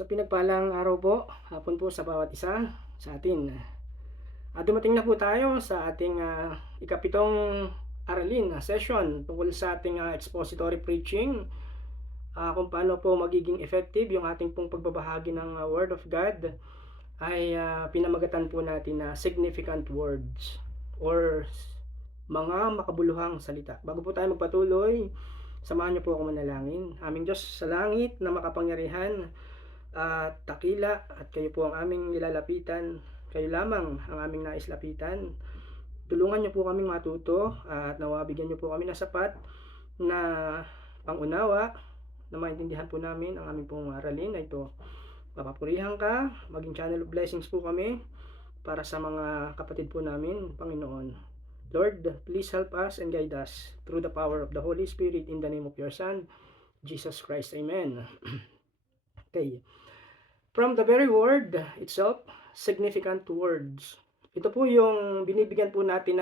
Sa pinagpalang araw po, hapon po sa bawat isa sa atin. Dumating na po tayo sa ating ikapitong aralin session tungkol sa ating expository preaching. Kung paano po magiging effective yung ating pong pagbabahagi ng Word of God ay pinamagatan po natin na significant words or mga makabuluhang salita. Bago po tayo magpatuloy, samahan niyo po ako manalangin. Aming Diyos sa langit na makapangyarihan at takila, at kayo po ang aming nilalapitan, kayo lamang ang aming nais lapitan. Tulungan niyo po kaming matuto at nawabigyan niyo po kami ng sapat na pangunawa na maintindihan po namin ang aming pong aralin na ito. Papapurihan ka, maging channel of blessings po kami para sa mga kapatid po namin, Panginoon. Lord, please help us and guide us through the power of the Holy Spirit in the name of your Son, Jesus Christ. Amen. Okay. From the very word itself, significant words. Ito po yung binibigyan po natin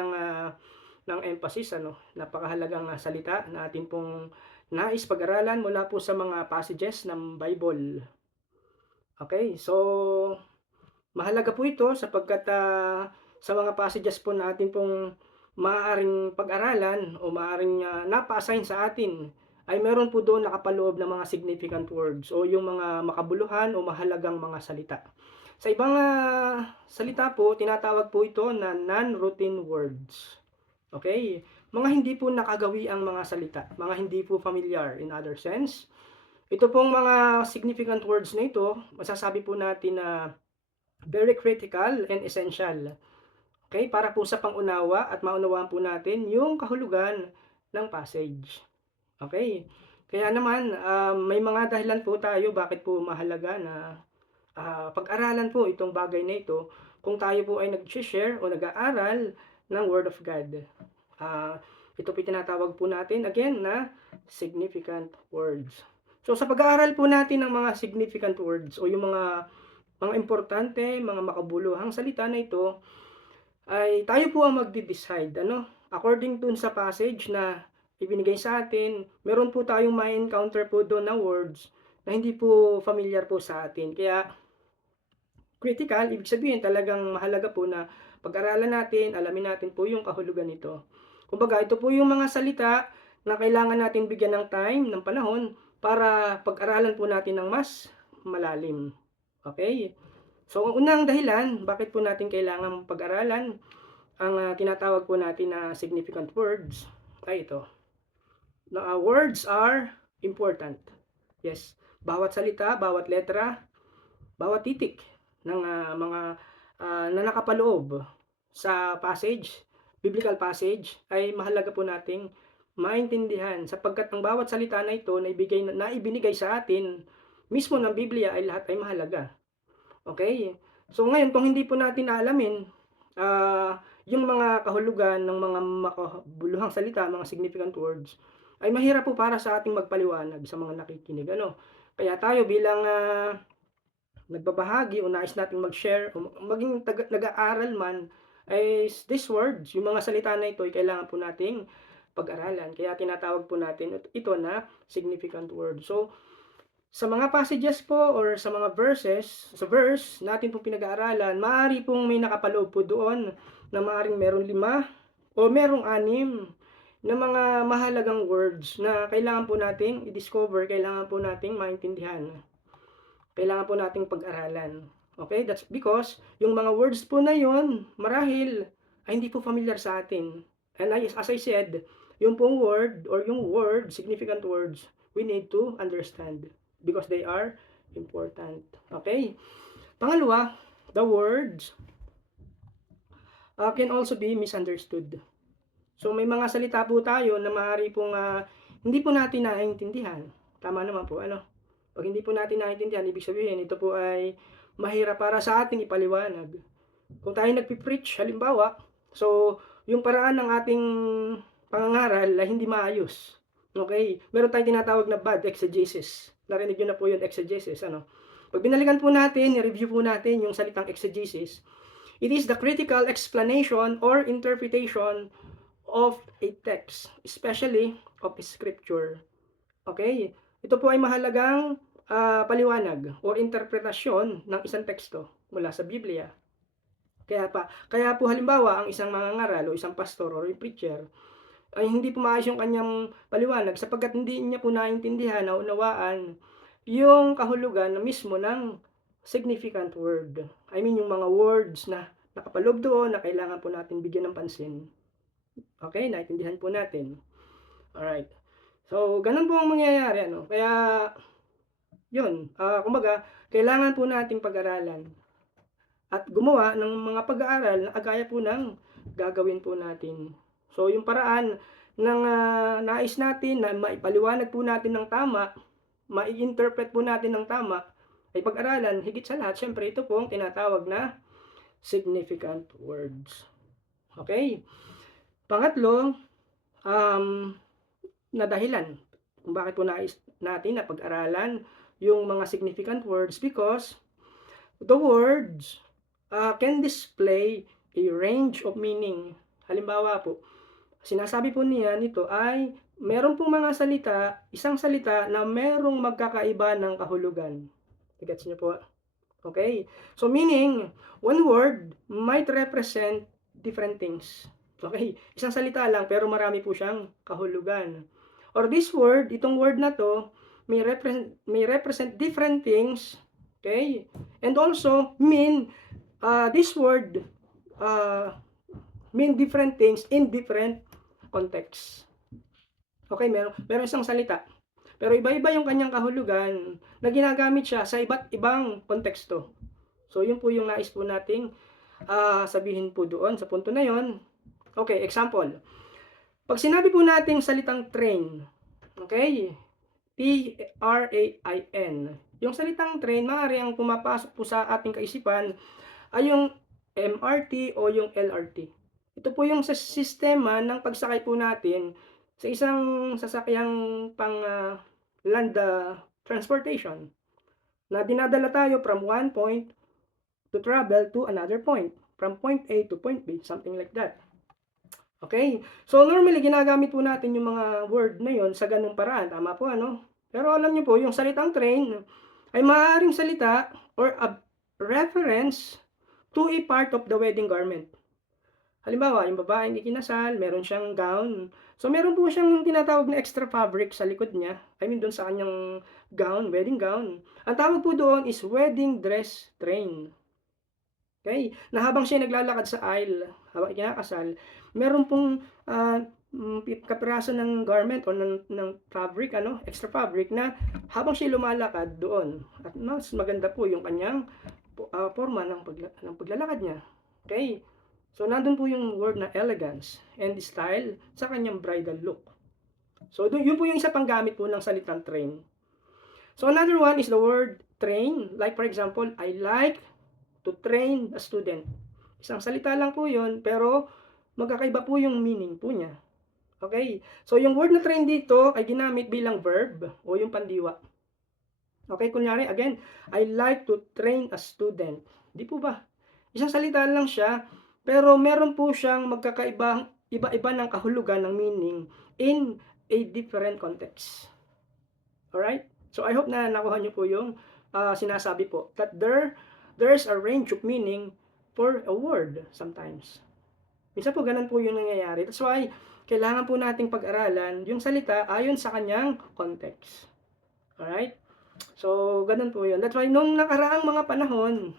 ng emphasis, napakahalagang salita na atin pong nais pag-aralan mula po sa mga passages ng Bible. Okay, so mahalaga po ito sapagkat sa mga passages po natin pong maaaring pag-aralan o maaaring napa-assign sa atin ay meron po doon nakapaloob ng mga significant words o yung mga makabuluhan o mahalagang mga salita. Sa ibang salita po, tinatawag po ito na non-routine words. Okay? Mga hindi po nakagawi ang mga salita, mga hindi po familiar in other sense. Ito pong mga significant words na ito, masasabi po natin na very critical and essential. Okay? Para po sa pangunawa at maunawaan po natin yung kahulugan ng passage. Okay. Kaya naman, may mga dahilan po tayo bakit po mahalaga na pag-aralan po itong bagay na ito kung tayo po ay nag-share o nag-aaral ng Word of God. Ito po tinatawag po natin again na significant words. So sa pag-aaral po natin ng mga significant words o yung mga importante, mga makabuluhang salita na ito, ay tayo po ang magde-decide, according dun sa passage na ibinigay sa atin, meron po tayong ma-encounter po doon na words na hindi po familiar po sa atin. Kaya critical, ibig sabihin talagang mahalaga po na pag-aralan natin, alamin natin po yung kahulugan nito. Kumbaga, ito po yung mga salita na kailangan natin bigyan ng time, ng panahon, para pag-aralan po natin ng mas malalim. Okay? So, ang unang dahilan, bakit po natin kailangan pag-aralan ang tinatawag po natin na significant words, ay ito. Words are important. Yes, bawat salita, bawat letra, bawat titik ng mga na nakapaloob sa passage, biblical passage, ay mahalaga po nating maintindihan sapagkat ang bawat salita na ito na ibinigay sa atin mismo ng Biblia ay lahat ay mahalaga. Okay? So ngayon, kung hindi po natin aalamin yung mga kahulugan ng mga makabuluhang salita, mga significant words, ay mahirap po para sa ating magpaliwanag sa mga nakikinig. Kaya tayo bilang nagbabahagi o nais nating mag-share o maging nag-aaral man, ay these words, yung mga salita na ito ay kailangan po nating pag-aralan. Kaya tinatawag po natin ito na significant word. So, sa mga passages po or sa mga verses, sa verse natin po pinag-aaralan, maaari pong may nakapaloob po doon na maaring merong 5 o merong 6 na mga mahalagang words na kailangan po nating i-discover, kailangan po nating maintindihan. Kailangan po nating pag-aralan. Okay? That's because yung mga words po na yon marahil ay hindi po familiar sa atin. And as I said, yung pong word or yung word, significant words, we need to understand because they are important. Okay? Pangalawa, the words can also be misunderstood. So may mga salita po tayo na maaari pong hindi po natin naiintindihan. Tama naman po, Pag hindi po natin naiintindihan, ibig sabihin ito po ay mahirap para sa ating ipaliwanag. Kung tayo nagpi-preach, halimbawa, so yung paraan ng ating pangangaral ay hindi maayos. Okay? Meron tayong tinatawag na bad exegesis. Narinig nyo na po yung exegesis, Pag binalikan po natin, i-review po natin yung salitang exegesis, it is the critical explanation or interpretation of a text, especially of scripture. Okay? Ito po ay mahalagang paliwanag o interpretasyon ng isang teksto mula sa Biblia. Kaya po halimbawa ang isang mangangaral o isang pastor or yung preacher ay hindi po maayos yung kanyang paliwanag sapagkat hindi niya po naintindihan, naunawaan yung kahulugan mismo ng significant word. I mean yung mga words na nakapaloob doon na kailangan po natin bigyan ng pansin. Okay, naintindihan po natin. Alright. So, ganun po ang mangyayari, ano. Kaya, yun, kumbaga, kailangan po nating pag-aralan at gumawa ng mga pag-aaral na kagaya po ng gagawin po natin. So, yung paraan ng nais natin na maipaliwanag po natin ng tama, mai-interpret po natin ng tama, ay pag-aralan, higit sa lahat, syempre ito po ang tinatawag na significant words. Okay? Pangatlo, na dahilan kung bakit po nais natin na pag-aralan yung mga significant words because the words can display a range of meaning. Halimbawa po, sinasabi po niya nito ay meron pong mga salita, isang salita na merong magkakaiba ng kahulugan. Gets niyo po? Okay? So meaning, one word might represent different things. Okay? Isang salita lang pero marami po siyang kahulugan. Or this word, itong word na to, may represent different things. Okay? And also mean this word mean different things in different contexts. Okay, meron isang salita. Pero iba-iba yung kanyang kahulugan na ginagamit siya sa iba't ibang konteksto. So, yun po yung nais po nating sabihin po doon sa punto na yun. Okay, example. Pag sinabi po nating salitang train, okay, T-R-A-I-N, yung salitang train, maaari ang pumapasok po sa ating kaisipan ay yung MRT o yung LRT. Ito po yung sistema ng pagsakay po natin sa isang sasakyang pang land transportation na dinadala tayo from one point to travel to another point, from point A to point B, something like that. Okay? So, normally, ginagamit po natin yung mga word na yon sa ganung paraan. Tama po, ano? Pero alam niyo po, yung salitang train ay maaaring salita or a reference to a part of the wedding garment. Halimbawa, yung babaeng ikinasal, meron siyang gown. So, meron po siyang tinatawag na extra fabric sa likod niya. I mean, doon sa kanyang gown, wedding gown. Ang tawag po doon is wedding dress train. Okay? Na habang siya naglalakad sa aisle, habang ikinakasal, meron pong kapiraso ng garment o ng fabric, extra fabric na habang siya lumalakad doon. At mas maganda po yung kanyang forma ng paglalakad niya. Okay? So, nandun po yung word na elegance and style sa kanyang bridal look. So, yun po yung isa pang gamit po ng salitang train. So, another one is the word train. Like, for example, I like to train a student. Isang salita lang po yun, pero magkakaiba po yung meaning po niya. Okay? So, yung word na train dito ay ginamit bilang verb o yung pandiwa. Okay, kunyari, again, I like to train a student. Di po ba? Isang salita lang siya, pero meron po siyang iba-iba ng kahulugan ng meaning in a different context. Alright? So, I hope na nakuha niyo po yung sinasabi po. That there's a range of meaning for a word sometimes. Minsan po ganun po yung nangyayari. That's why, kailangan po nating pag-aralan yung salita ayon sa kanyang context. Alright? So, ganun po yun. That's why, nung nakaraang mga panahon,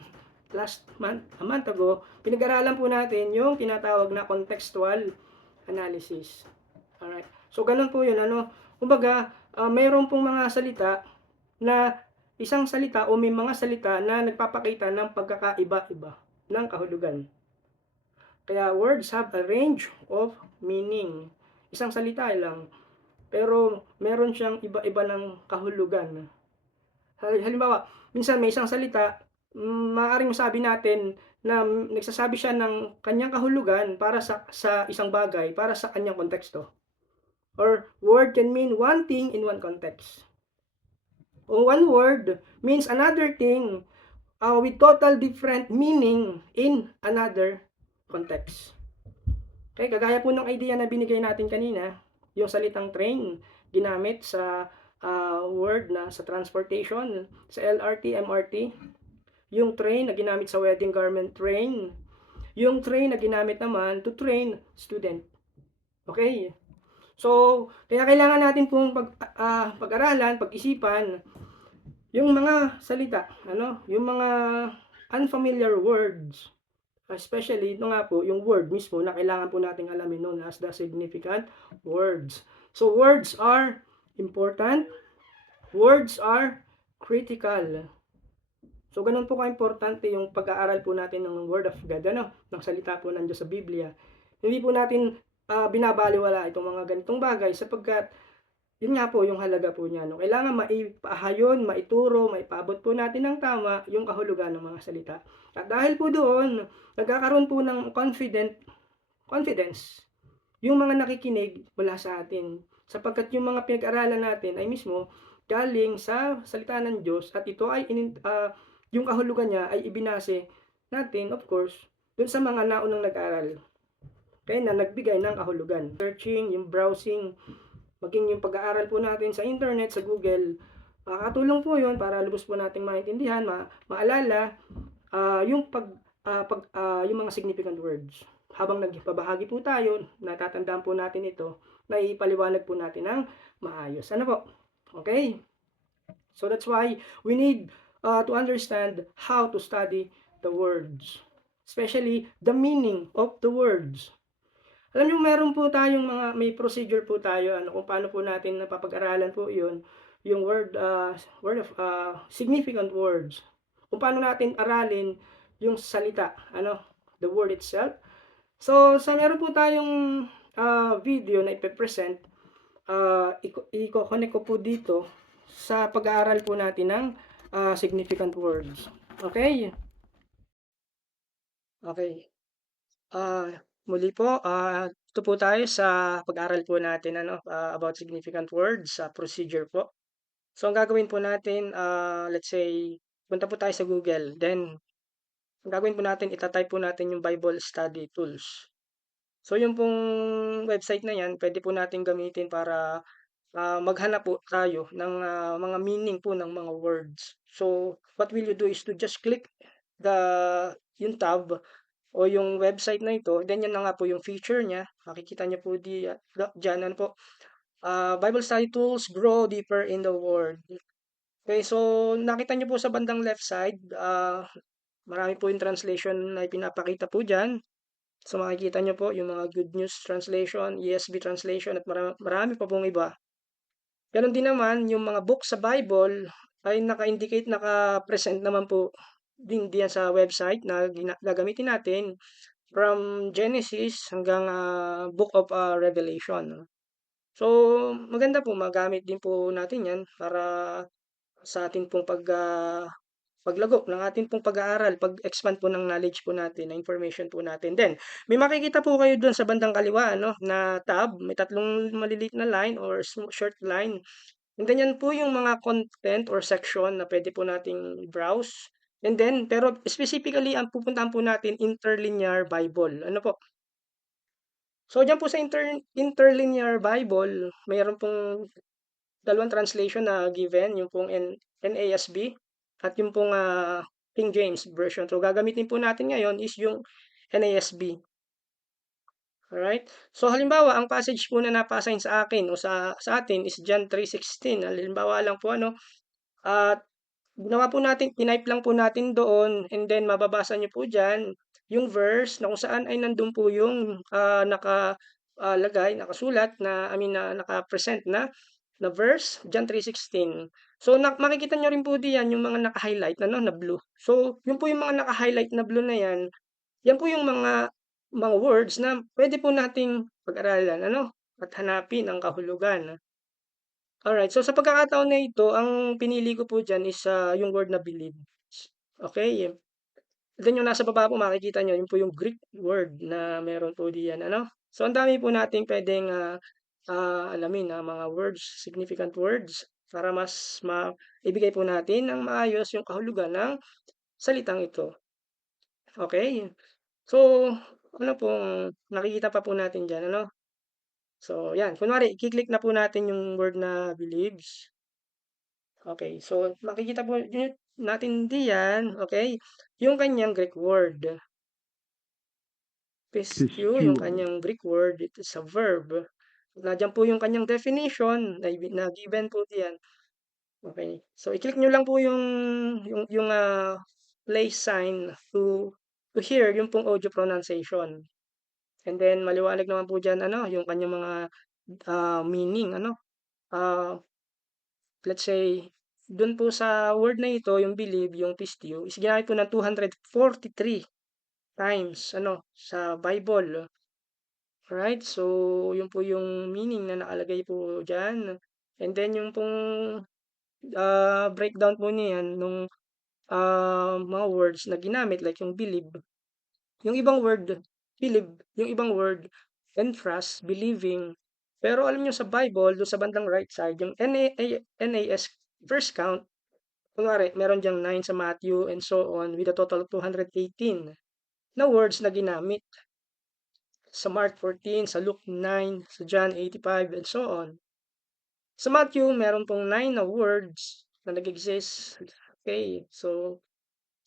a month ago, pinag-aralan po natin yung tinatawag na contextual analysis. Alright. So, ganun po yun. Kumbaga, mayroon pong mga salita na isang salita o may mga salita na nagpapakita ng pagkakaiba-iba ng kahulugan. Kaya, words have a range of meaning. Isang salita lang, pero meron siyang iba-iba ng kahulugan. Halimbawa, minsan may isang salita, maaaring masabi natin na nagsasabi siya ng kanyang kahulugan para sa isang bagay, para sa kanyang konteksto. Or word can mean one thing in one context. O one word means another thing with total different meaning in another context. Okay, kagaya po ng idea na binigay natin kanina, yung salitang train ginamit sa word na sa transportation, sa LRT, MRT, yung train na ginamit sa wedding garment train, yung train na ginamit naman to train student. Okay? So, kaya kailangan natin pong pag-aralan, pag-isipan yung mga salita, ano, yung mga unfamiliar words. Especially ito nga po, yung word mismo na kailangan po nating alamin known as the significant words. So, words are important. Words are critical. So, ganun po ka-importante yung pag-aaral po natin ng Word of God, ano, ng salita po ng Diyos sa Biblia. Hindi po natin binabaliwala itong mga ganitong bagay sapagkat yun nga po yung halaga po niya. No? Kailangan maipahayon, maituro, maipaabot po natin ng tama yung kahulugan ng mga salita. At dahil po doon, nagkakaroon po ng confidence yung mga nakikinig mula sa atin. Sapagkat yung mga pinag-aralan natin ay mismo galing sa salita ng Diyos at ito ay yung kahulugan niya ay ibinase natin, of course, dun sa mga naunang nag-aral. Kaya na nagbigay ng kahulugan. Searching, yung browsing, maging yung pag-aaral po natin sa internet, sa Google, makakatulong po yun para lubos po nating maintindihan, maalala yung mga significant words. Habang nagpabahagi po tayo, natatandaan po natin ito, naipaliwanag po natin ng maayos. Ano po? Okay? So that's why we need to understand how to study the words. Especially the meaning of the words. Alam niyo meron po tayong may procedure po tayo ano kung paano po natin napapag-aralan po 'yon, yung word of significant words. Kung paano natin aralin yung salita, ano, the word itself. So, meron po tayong video na ipe-present, iko-connect ko po dito sa pag-aaral po natin ng significant words. Okay? Okay. Ah, Muli po, ito po tayo sa pag-aral po natin ano, about significant words, sa procedure po. So, ang gagawin po natin, let's say, punta po tayo sa Google. Then, ang gagawin po natin, ita-type po natin yung Bible Study Tools. So, yung pong website na yan, pwede po natin gamitin para maghanap po tayo ng mga meaning po ng mga words. So, what will you do is to just click the yung tab o yung website na ito, then yan na nga po yung feature niya. Makikita niyo po dyan, ano po, Bible Study Tools, Grow Deeper in the Word. Okay, so nakita niyo po sa bandang left side, marami po yung translation na ipinapakita po dyan. So makikita niyo po yung mga Good News Translation, ESV Translation, at marami pa pong iba. Ganon din naman, yung mga books sa Bible ay naka-indicate, naka-present naman po din diyan sa website na gagamitin natin from Genesis hanggang Book of Revelation. So, maganda po magamit din po natin 'yan para sa ating pong paglago ng ating pong pag-aaral, pag-expand po ng knowledge po natin, na information po natin. Then, may makikita po kayo doon sa bandang kaliwa ano, na tab, may tatlong maliliit na line or short line. And then yan po yung mga content or section na pwede po nating browse. And then, pero specifically, ang pupuntahan po natin, interlinear Bible. Ano po? So, dyan po sa interlinear Bible, mayroon pong dalawang translation na given, yung pong NASB at yung pong King James Version. So, gagamitin po natin ngayon is yung NASB. Alright? So, halimbawa, ang passage po na napa-assign sa akin o sa atin is John 3:16. Halimbawa lang po, ano, at ginawa po natin, tinype lang po natin doon, and then mababasa niyo po diyan yung verse na kung saan ay nandun po yung nakasulat na, I mean, na naka-present na verse, John 3:16. So, makikita niyo rin po diyan yung mga naka-highlight ano, na blue. So, yun po yung mga naka-highlight na blue na yan po yung mga words na pwede po nating pag-aralan ano, at hanapin ang kahulugan. Alright, so sa pagkakataon na ito, ang pinili ko po diyan is yung word na believe. Okay? Then yung nasa baba po makikita niyo, yun po yung Greek word na meron po diyan, ano? So ang dami po nating puwedeng alamin na mga words, significant words para mas maibigay po natin ng maayos yung kahulugan ng salitang ito. Okay? So, ano pong nakikita pa po natin diyan, ano? So 'yan, kunwari i-click na po natin yung word na believes. Okay, so makikita po natin diyan, okay, yung kanyang Greek word. Pistio, yung Pistio. kanyang Greek word, it is a verb. Nandiyan po yung kanyang definition na given po diyan. Okay. So i-click niyo lang po yung play sign to hear yung pong audio pronunciation. And then maliwanag naman po diyan ano, yung kanyang mga meaning ano. Ah, let's say dun po sa word na ito, yung believe, yung pistio, is ginamit po ng 243 times ano sa Bible. Alright, so yun po yung meaning na nakalagay po diyan. And then yung pong breakdown po niyan nung mga words na ginamit like yung believe, yung ibang word believe, yung ibang word entrust, believing. Pero alam niyo sa Bible, doon sa bandang right side, yung NAS verse count, kunwari meron diyang 9 sa Matthew and so on with a total of 218 na words na ginamit. Sa Mark 14, sa Luke 9, sa John 85, and so on. Sa Matthew, meron pong 9 na words na nag-exist. Okay, so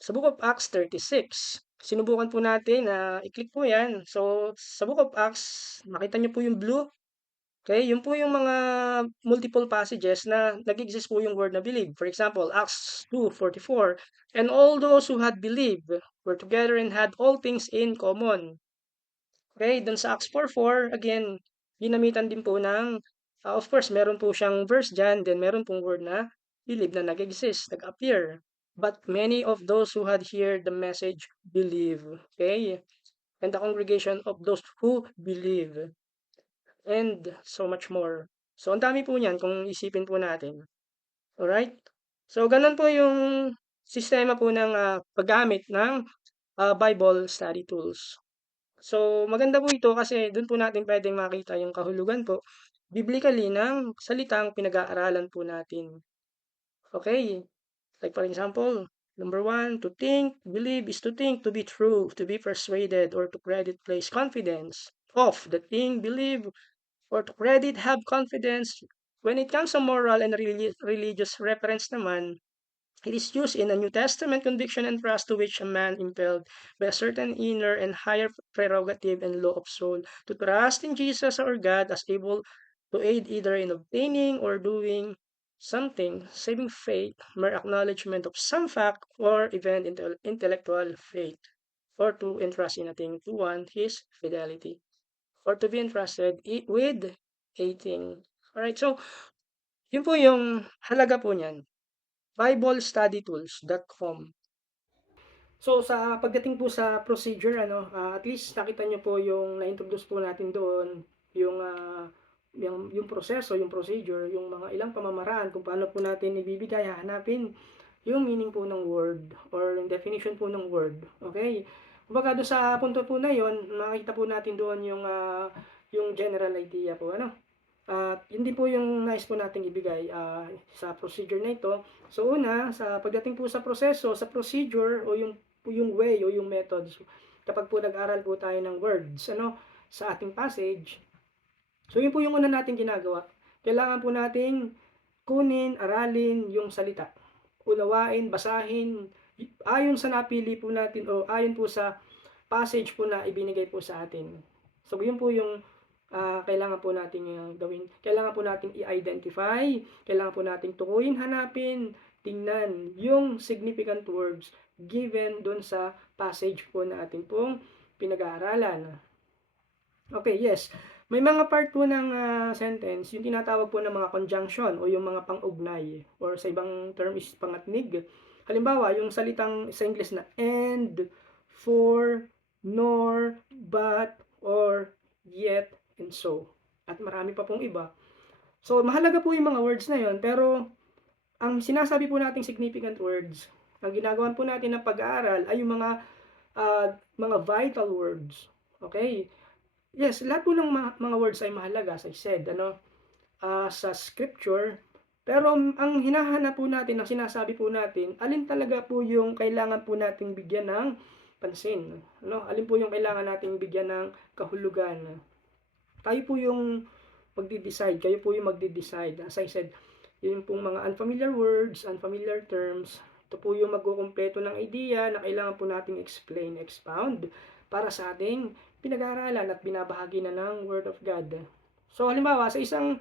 sa Book of Acts 36, sinubukan po natin na i-click po yan. So sa Book of Acts, makita niyo po yung blue. Okay, yun po yung mga multiple passages na nag-exist po yung word na believe. For example, Acts 2:44, and all those who had believed were together and had all things in common. Okay, dun sa Acts 4:4, again, ginamitan din po ng, of course, meron po siyang verse dyan, then meron pong word na believe na nag-exist, nag-appear. But many of those who had heard the message believe. Okay, and the congregation of those who believe. And so much more. So, ang dami po niyan kung isipin po natin. Alright? So, ganun po yung sistema po ng paggamit ng Bible study tools. So, maganda po ito kasi dun po natin pwedeng makita yung kahulugan po biblically ng salitang pinag-aaralan po natin. Okay, like for example, number 1, to think, believe is to think, to be true, to be persuaded, or to credit, place confidence of the thing, believe, or to credit, have confidence. When it comes to moral and religious reference naman, it is used in the New Testament conviction and trust to which a man impelled by a certain inner and higher prerogative and law of soul to trust in Jesus or God as able to aid either in obtaining or doing something, saving faith, mere acknowledgement of some fact or event intellectual faith, or to entrust in a thing to one his fidelity, or to be entrusted with a thing. Alright, so yun po yung halaga po niyan. BibleStudyTools.com. So sa pagdating po sa procedure ano, at least nakita niyo po yung na-introduce po natin doon, yung yung proseso, yung procedure, yung mga ilang pamamaraan kung paano po natin ibibigay, hahanapin yung meaning po ng word or yung definition po ng word. Okay? Kumbaga doon sa punto po na yon, makita po natin doon yung general idea po ano. At yun din po yung nais po nating ibigay sa procedure na ito. So una, sa pagdating po sa proseso, sa procedure o yung way o yung methods, kapag po nag-aral po tayo ng words ano, sa ating passage, so yun po yung una nating ginagawa. Kailangan po nating kunin, aralin yung salita. Unawain, basahin, ayon sa napili po natin o ayon po sa passage po na ibinigay po sa atin. So yun po yung kailangan po nating gawin. Kailangan po nating i-identify, kailangan po nating tukuyin, hanapin, tingnan yung significant words given doon sa passage po na ating pong pinag-aaralan. Okay, yes. May mga part po ng sentence, yung tinatawag po ng mga conjunction o yung mga pang-ugnay or sa ibang term is pangatnig. Halimbawa, yung salitang sa English na and, for, nor, but, or, yet, and so. At marami pa pong iba. So, mahalaga po yung mga words na yon, pero ang sinasabi po nating significant words, ang ginagawa po natin ng pag-aaral ay yung mga vital words. Okay? Yes, lahat po ng mga words ay mahalaga, as I said, ano, sa scripture. Pero ang hinahanap po natin, ang sinasabi po natin, alin talaga po yung kailangan po nating bigyan ng pansin. Ano? Alin po yung kailangan nating bigyan ng kahulugan. Tayo po yung magde-decide, kayo po yung magde-decide. As I said, yung pong mga unfamiliar words, unfamiliar terms. Ito po yung magkukumpleto ng idea na kailangan po nating explain, expound para sa ating pinag-aaralan at binabahagi na ng Word of God. So halimbawa, sa isang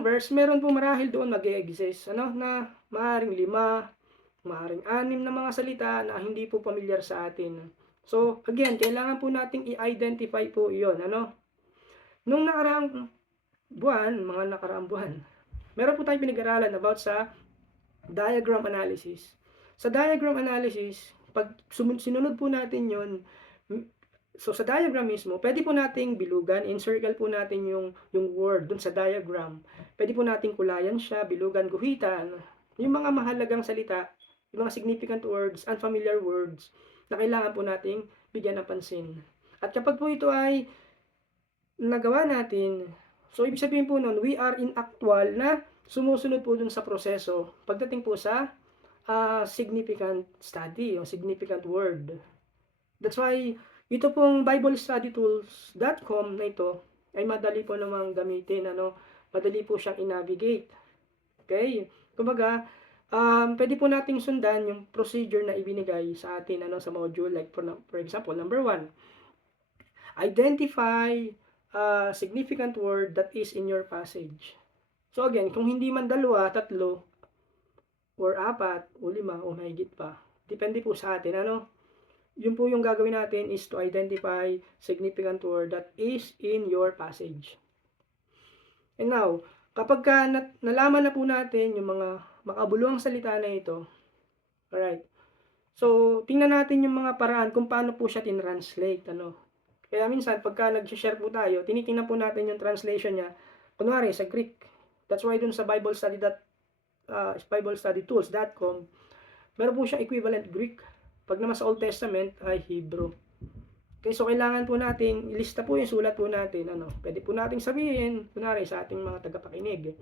verse, meron po marahil doon mag-e-exist, na maaaring 5, maaaring 6 na mga salita na hindi po familiar sa atin. So, again, kailangan po nating i-identify po iyon, Nung mga nakaraang buwan, meron po tayong pinag-aralan about sa diagram analysis. Sa diagram analysis, pag sinunod po natin yon, so sa diagram mismo, pwede po nating bilugan, encircle po natin yung word dun sa diagram. Pwede po nating kulayan siya, bilugan, guhitan, yung mga mahalagang salita, yung mga significant words, unfamiliar words, na kailangan po nating bigyan ng pansin. At kapag po ito ay nagawa natin, so ibig sabihin po nun, we are in actual na sumusunod po dun sa proseso pagdating po sa significant study o significant word. That's why ito pong BibleStudyTools.com na ito ay madali po namang gamitin, madali po siyang i-navigate. Okay? Kumbaga, pwede po nating sundan yung procedure na ibinigay sa atin sa module, like for example, number 1, identify a significant word that is in your passage. So again, kung hindi man 2, 3, or 4, o 5, o mahigit pa, depende po sa atin, yun po yung gagawin natin is to identify significant word that is in your passage. And now, kapag nalaman na po natin yung mga makabuluhang salita na ito, alright, so tingnan natin yung mga paraan kung paano po siya tinranslate, Kaya minsan, pagka nag-share po tayo, tinitingnan po natin yung translation niya, kunwari sa Greek. That's why dun sa BibleStudyTools.com, meron po siyang equivalent Greek. Pag naman sa Old Testament ay Hebrew. Okay, so kailangan po natin ilista po yung sulat po natin, Pwede po nating sabihin, kunwari sa ating mga tagapakinig.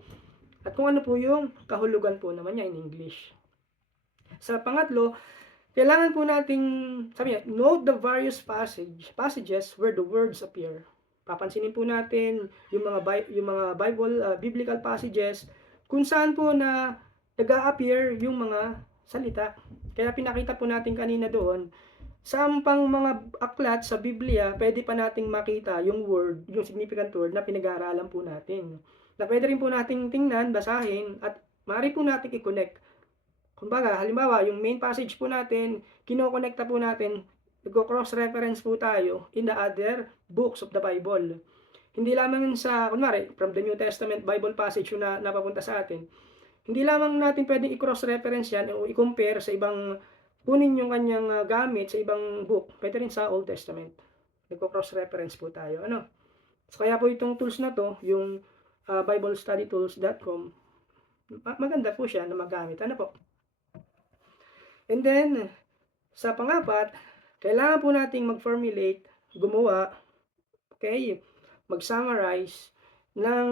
At kung ano po yung kahulugan po naman niya in English. Sa pangatlo, kailangan po nating note the various passages where the words appear. Papansinin po natin yung mga biblical passages kung saan po na nag-a-appear yung mga salita. Kaya pinakita po natin kanina doon, sa pang mga aklat sa Biblia, pwede pa nating makita yung word, yung significant word na pinag-aaralan po natin. Na pwede rin po nating tingnan, basahin, at maaari po nating i-connect. Kumbaga, halimbawa, yung main passage po natin, kinokonekta po natin, nagko-cross-reference po tayo in the other books of the Bible. Hindi lamang sa, kunwari, from the New Testament Bible passage yung napapunta sa atin. Hindi lamang natin pwedeng i-cross-reference yan o i-compare sa ibang, kunin yung kanyang gamit sa ibang book. Pwede rin sa Old Testament. Nagko-cross-reference po tayo. So, kaya po itong tools na to, yung BibleStudyTools.com, maganda po siya na magamit. Po? And then, sa pangapat, kailangan po nating mag-formulate, gumawa, mag-summarize ng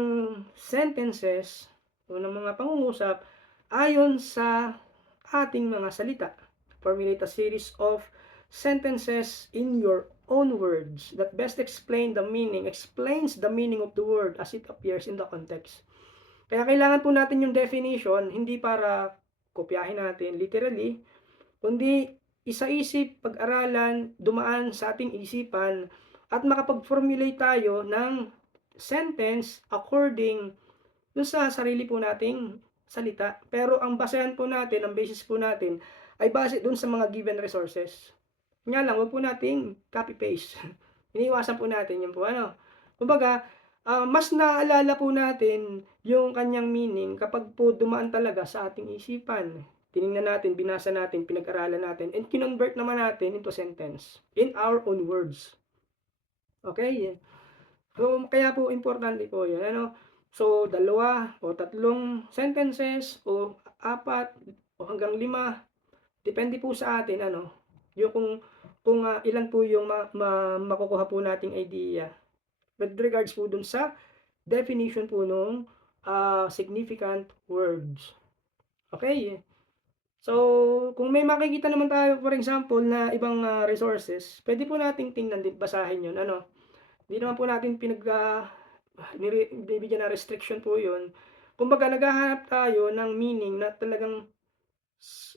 sentences o ng mga pangungusap ayon sa ating mga salita. Formulate a series of sentences in your own words that best explains the meaning of the word as it appears in the context. Kaya kailangan po natin yung definition, hindi para kopyahin natin literally, kundi isa-isip, pag-aralan, dumaan sa ating isipan, at makapag-formulate tayo ng sentence according dun sa sarili po nating salita. Pero ang basehan po natin, ang basis po natin, ay base dun sa mga given resources. Nga lang, wag po nating copy-paste. Iniiwasan po natin yun po, Kumbaga, mas naalala po natin yung kanyang meaning kapag po dumaan talaga sa ating isipan. Tiningnan natin, binasa natin, pinag-aralan natin, and kinonvert naman natin into sentence in our own words. Okay? So, kaya po importante po yun. So, 2 o 3 sentences o 4 o hanggang 5, depende po sa atin, yung kung ilan po yung makukuha po nating idea with regards po dun sa definition po nung significant words. Okay? So, kung may makikita naman tayo, for example, na ibang resources, pwede po nating tingnan din, basahin yun, Hindi naman po natin bibigyan na restriction po yun. Kumbaga naghahanap tayo ng meaning na talagang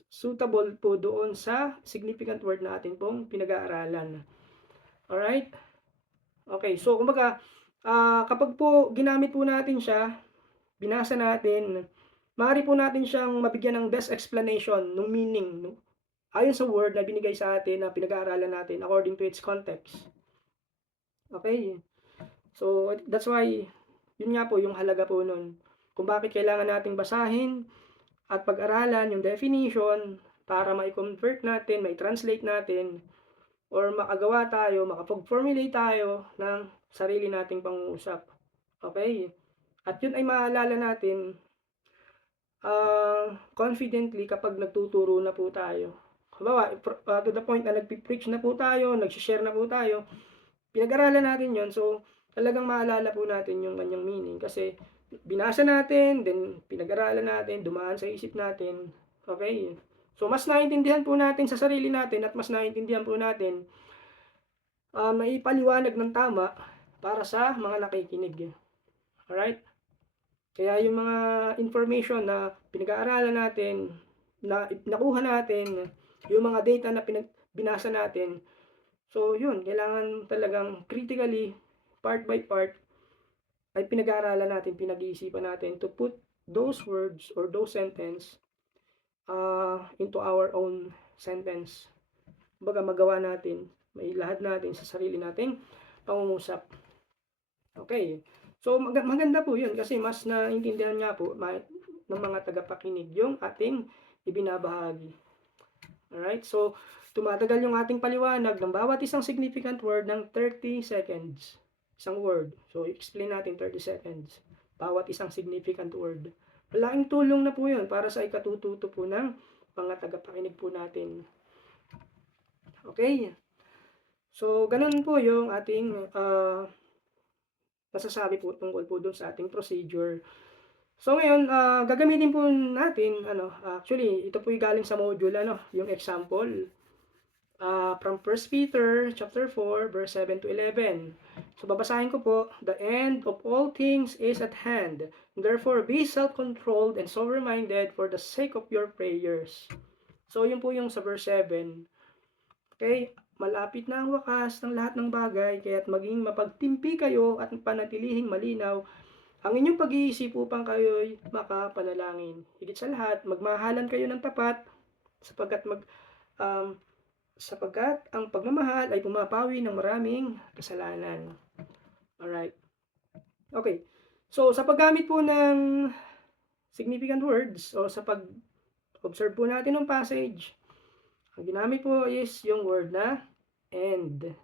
suitable po doon sa significant word na atin pong pinag-aaralan. Alright? Okay, so kumbaga, kapag po ginamit po natin siya, binasa natin, maaari po natin siyang mabigyan ng best explanation ng meaning, no? Ayon sa word na binigay sa atin na pinag-aaralan natin according to its context. Okay? So, that's why, yun nga po yung halaga po nun. Kung bakit kailangan nating basahin at pag-aralan yung definition para mai-convert natin, mai-translate natin, or makagawa tayo, makapag-formulate tayo ng sarili nating pangungusap. Okay? At yun ay maalala natin confidently kapag nagtuturo na po tayo. Halimbawa, to the point na nagpi-preach na po tayo, nagsi-share na po tayo, pinag-aralan natin yon, so talagang maalala po natin yung kanyang meaning kasi binasa natin, then pinag-aralan natin, dumaan sa isip natin. Okay? So mas naiintindihan po natin sa sarili natin at mas naiintindihan po natin maipaliwanag ng tama para sa mga nakikinig. Alright? Kaya yung mga information na pinag-aaralan natin, na nakuha natin, yung mga data na binasa natin, so yun, kailangan talagang critically, part by part, ay pinag-aaralan natin, pinag-iisipan natin to put those words or those sentence into our own sentence. Baga magawa natin, mailahad natin sa sarili nating pangungusap. Okay. So maganda po 'yun kasi mas naintindihan nga po ng mga tagapakinig yung ating ibinabahagi. Alright? So tumatagal yung ating paliwanag ng bawat isang significant word ng 30 seconds. Isang word. So explain natin 30 seconds. Bawat isang significant word. Malaking tulong na po 'yun para sa ikatututo po ng mga tagapakinig po natin. Okay? So ganun po yung ating masasabi po tungkol po doon sa ating procedure. So ngayon, gagamitin po natin, actually, ito po yung galing sa module, yung example. From 1 Peter chapter 4, verse 7 to 11. So babasahin ko po, the end of all things is at hand. Therefore, be self-controlled and sober-minded for the sake of your prayers. So yun po yung sa verse 7. Okay, malapit na ang wakas ng lahat ng bagay, kaya't maging mapagtimpi kayo at panatilihing malinaw ang inyong pag-iisip upang kayo'y makapanalangin. Higit sa lahat, magmahalan kayo ng tapat sapagkat ang pagmamahal ay pumapawi ng maraming kasalanan. Alright. Okay. So, sa paggamit po ng significant words o sa pag-observe po natin ng passage, ang ginamit po is yung word na end.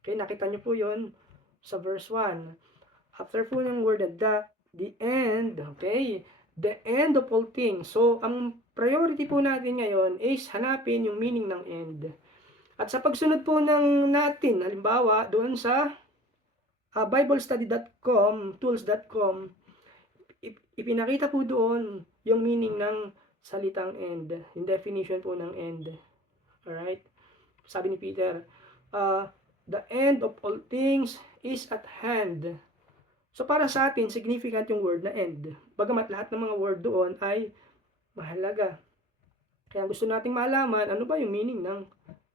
Okay, nakita nyo po yon sa verse 1. After po ng word na the end, okay, the end of all things. So, ang priority po natin ngayon is hanapin yung meaning ng end. At sa pagsunod po ng natin, halimbawa, doon sa biblestudy.com, tools.com, ipinakita po doon yung meaning ng salitang end, yung definition po ng end. Alright? Sabi ni Peter, the end of all things is at hand. So para sa atin, significant yung word na end. Bagamat lahat ng mga word doon ay mahalaga. Kaya gusto nating malaman ano ba yung meaning ng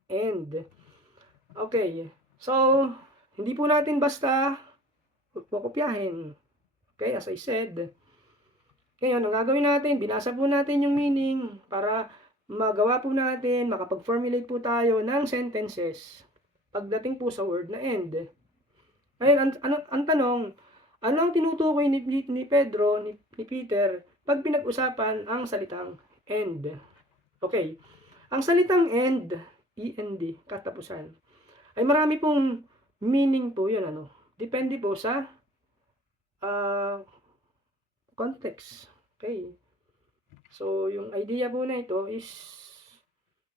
end. Okay. So, hindi po natin basta kopyahin. Okay, as I said. Ngayon, ang gagawin natin, binasa po natin yung meaning para magawa po natin, makapag-formulate po tayo ng sentences pagdating po sa word na end. Ngayon, ang tanong, ano ang tinutukoy ni Pedro, ni Peter, pag pinag-usapan ang salitang end? Okay, ang salitang end, E-N-D, katapusan, ay marami pong meaning po yun, depende po sa context. Okay. So, yung idea po na ito is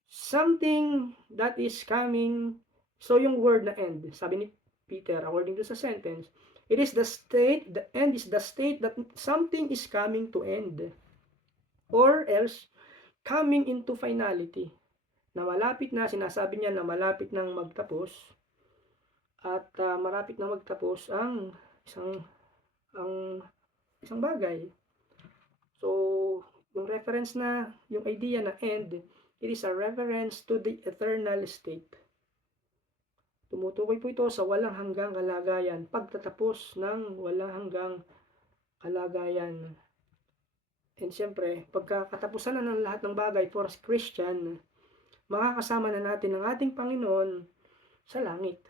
something that is coming. So, yung word na end, sabi ni Peter, according to sa sentence, it is the state, the end is the state that something is coming to end. Or else, coming into finality. Na malapit na, sinasabi niya na malapit nang magtapos. At marapit na magtapos ang isang bagay. So, yung reference na, yung idea na end, it is a reference to the eternal state. Tumutukoy po ito sa walang hanggang kalagayan, pagtatapos ng walang hanggang kalagayan. And siyempre, pagkakatapusan na ng lahat ng bagay for Christian, makakasama na natin ang ating Panginoon sa langit.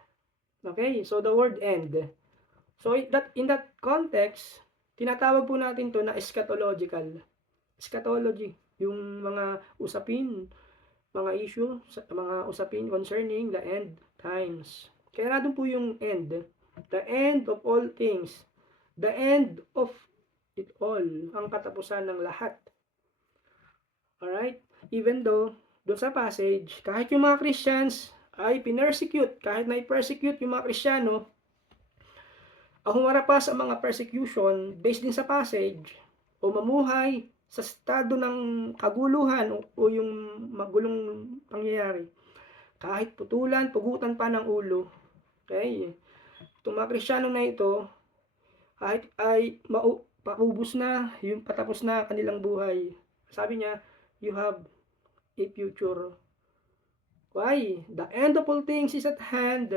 Okay? So, the word end. So, in that context, tinatawag po natin to na eschatological. Eschatology, yung mga usapin, mga issue, mga usapin concerning the end times. Kaya na doon po yung end. The end of all things. The end of it all. Ang katapusan ng lahat. Alright? Even though, doon sa passage, kahit yung mga Christians ay pinersecute, kahit na i-persecute yung mga Kristiyano, ang humarap pa sa mga persecution based din sa passage o mamuhay sa estado ng kaguluhan o yung magulong pangyayari, kahit putulan, pugutan pa ng ulo, okay, itong mga Kristiyano na ito, kahit ay paubos na, yung patapos na kanilang buhay, sabi niya, you have a future. Why? The end of all things is at hand.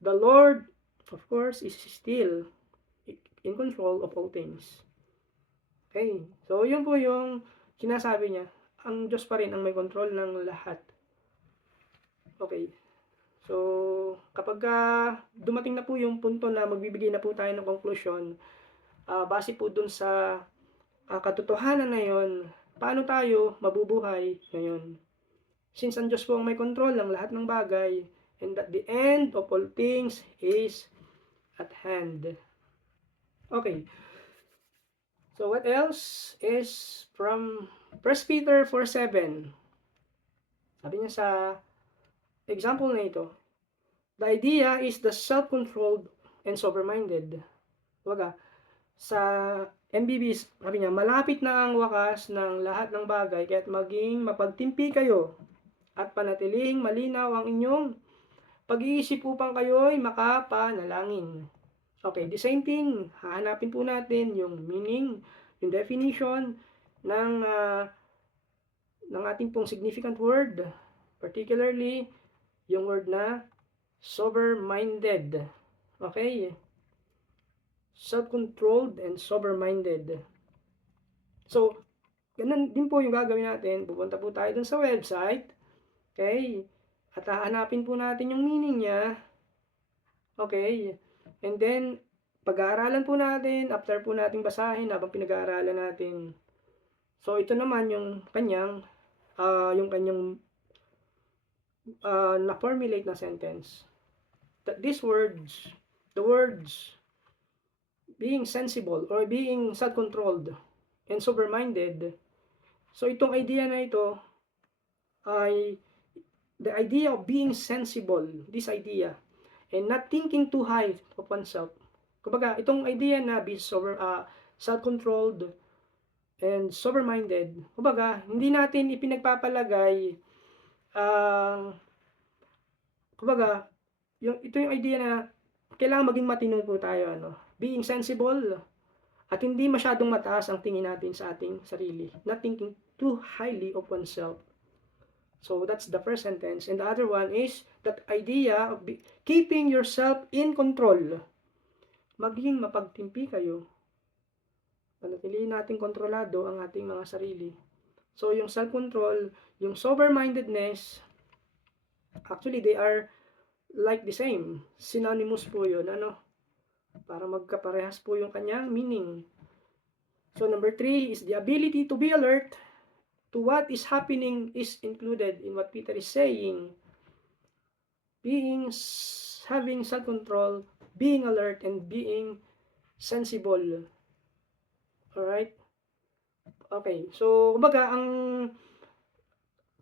The Lord, of course, is still in control of all things. Okay, so yun po yung sinasabi niya. Ang Diyos pa rin ang may control ng lahat. Okay, so kapag dumating na po yung punto na magbibigay na po tayo ng conclusion, base po dun sa katotohanan na yun, paano tayo mabubuhay ngayon? Since ang Diyos po ang may control ng lahat ng bagay, and that the end of all things is at hand. Okay. So what else is from 1 Peter 4:7. Sabi niya sa example na ito, the idea is the self-controlled and sober-minded. Waga, sa MBB, sabi niya, malapit na ang wakas ng lahat ng bagay, kaya't maging mapagtimpi kayo at panatiling malinaw ang inyong pag-iisip upang kayo'y makapanalangin. Okay, the same thing, hahanapin po natin yung meaning, yung definition ng ating pong significant word, particularly yung word na sober-minded. Okay? Self-controlled and sober-minded. So, ganun din po yung gagawin natin. Pupunta po tayo dun sa website. Okay? At hahanapin po natin yung meaning niya. Okay? And then, pag-aaralan po natin, after po nating basahin habang pinag-aaralan natin. So, ito naman yung kanyang na-formulate na sentence. That these words, the words, being sensible or being self-controlled and sober-minded. So, itong idea na ito ay the idea of being sensible, this idea, and not thinking too high of oneself. Kumbaga, itong idea na be self-controlled and sober-minded, kumbaga, hindi natin ipinagpapalagay kumbaga, ito yung idea na kailangan maging matino po tayo, being sensible at hindi masyadong mataas ang tingin natin sa ating sarili, not thinking too highly of oneself. So that's the first sentence. And the other one is that idea of keeping yourself in control. Maging mapagtimpi kayo. Panatilihin natin kontrolado ang ating mga sarili. So yung self-control, yung sober-mindedness, actually they are like the same. Synonymous po yun, para magkaparehas po yung kanyang meaning. So number 3 is the ability to be alert to what is happening is included in what Peter is saying. Having self-control, being alert, and being sensible. Alright? Okay, so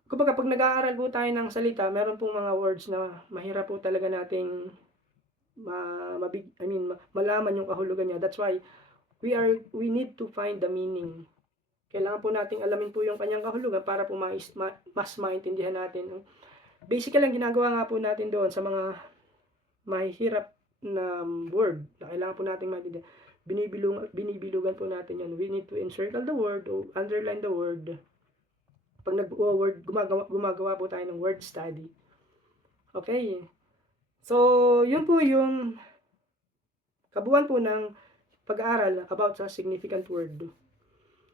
kumbaga pag nag-aaral po tayo ng salita, meron pong mga words na mahirap po talaga nating malaman yung kahulugan niya. That's why we need to find the meaning. Kailangan po nating alamin po yung kanyang kahulugan para po mas maintindihan natin. Basically, ang ginagawa nga po natin doon sa mga mahihirap na word na kailangan po nating maintindihan, binibilugan po natin yun. We need to encircle the word o underline the word. Pag nag-word, gumagawa po tayo ng word study. Okay. So, yun po yung kabuuan po ng pag-aaral about sa significant word.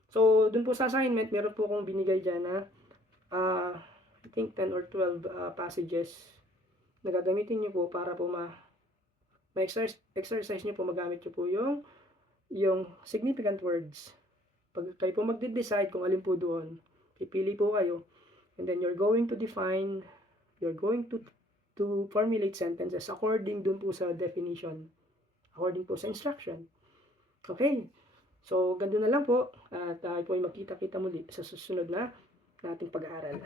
So, dun po sa assignment, meron po akong binigay dyan na I think 10 or 12 passages na gagamitin nyo po para po ma-exercise nyo po, magamit nyo po yung significant words. Pag kayo po magde-decide kung alin po doon, pipili po kayo, and then you're going to formulate sentences according dun po sa definition, according po sa instruction. Okay, so ganito na lang po, at tayo po ay magkita-kita muli sa susunod na nating pag-aaral.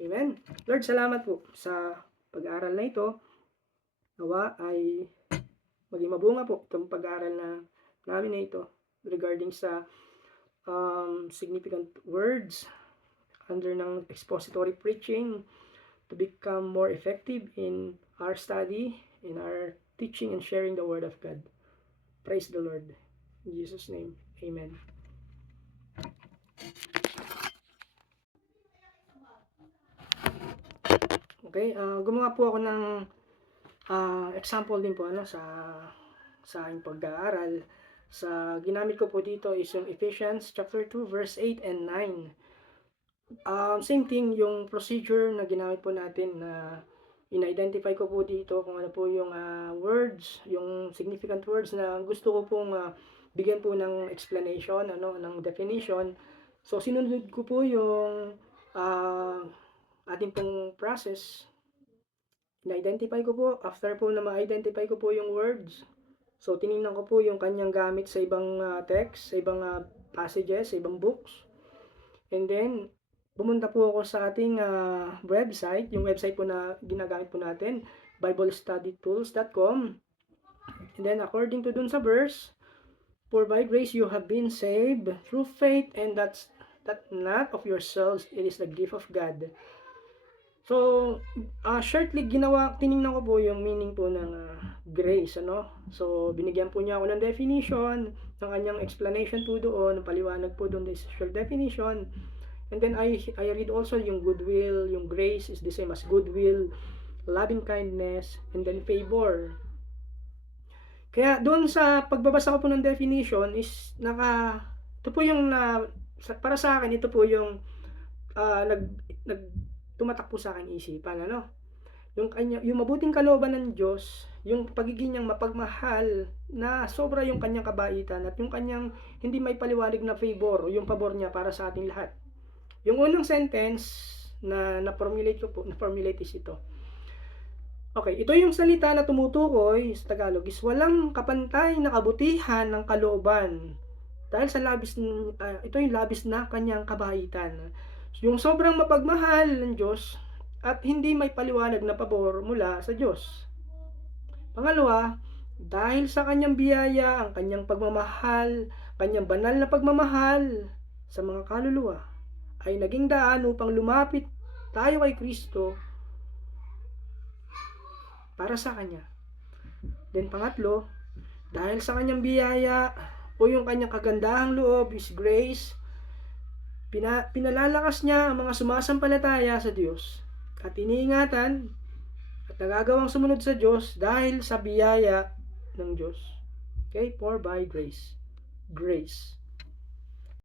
Amen. Lord, salamat po sa pag-aaral na ito. Nawa ay maging mabunga po itong pag-aaral namin na ito regarding sa significant words under ng expository preaching to become more effective in our study, in our teaching and sharing the Word of God. Praise the Lord. In Jesus' name, amen. Okay, gumawa po ako ng example din po sa aking pag-aaral. Sa ginamit ko po dito is yung Ephesians chapter 2 verse 8 and 9. Same thing yung procedure na ginamit po natin na in-identify ko po dito kung ano po yung words, yung significant words na gusto ko pong bigyan po ng explanation, ng definition. So sinunod ko po yung ating pong process. Na-identify ko po, after po na ma-identify ko po yung words, so tinignan ko po yung kanyang gamit sa ibang text, sa ibang passages, sa ibang books. And then, pumunta po ako sa ating website, yung website po na ginagamit po natin, biblestudytools.com. And then, according to dun sa verse, for by grace you have been saved through faith, and that not of yourselves, it is the gift of God. So, shortly tiningnan ko po yung meaning po ng grace, So, binigyan po niya ako ng definition, ng kanyang explanation po doon, paliwanag po doon, the short definition. And then I read also yung goodwill, yung grace is the same as goodwill, loving kindness, and then favor. Kaya doon sa pagbabasa ko po ng definition is ito po yung para sa akin, ito po yung tumatak po sa akin isipan, yung mabuting kalooban ng Diyos, yung pagiging niyang mapagmahal na sobra yung kanyang kabaitan at yung kanyang hindi may paliwanag na favor, yung pabor niya para sa ating lahat. Yung unang sentence na-formulate is ito. Okay, ito yung salita na tumutukoy sa Tagalog is walang kapantay na kabutihan ng kalooban dahil sa ito yung labis na kanyang kabaitan. Yung sobrang mapagmahal ng Diyos at hindi may paliwanag na pabor mula sa Diyos. Pangalawa, dahil sa kanyang biyaya, ang kanyang pagmamahal, kanyang banal na pagmamahal sa mga kaluluwa ay naging daan upang lumapit tayo kay Kristo para sa Kanya. Then pangatlo, dahil sa kanyang biyaya o yung kanyang kagandahang loob, His grace, pinalalakas niya ang mga sumasampalataya sa Diyos at iniingatan at nagagawang sumunod sa Diyos dahil sa biyaya ng Diyos. Okay? For by grace. Grace.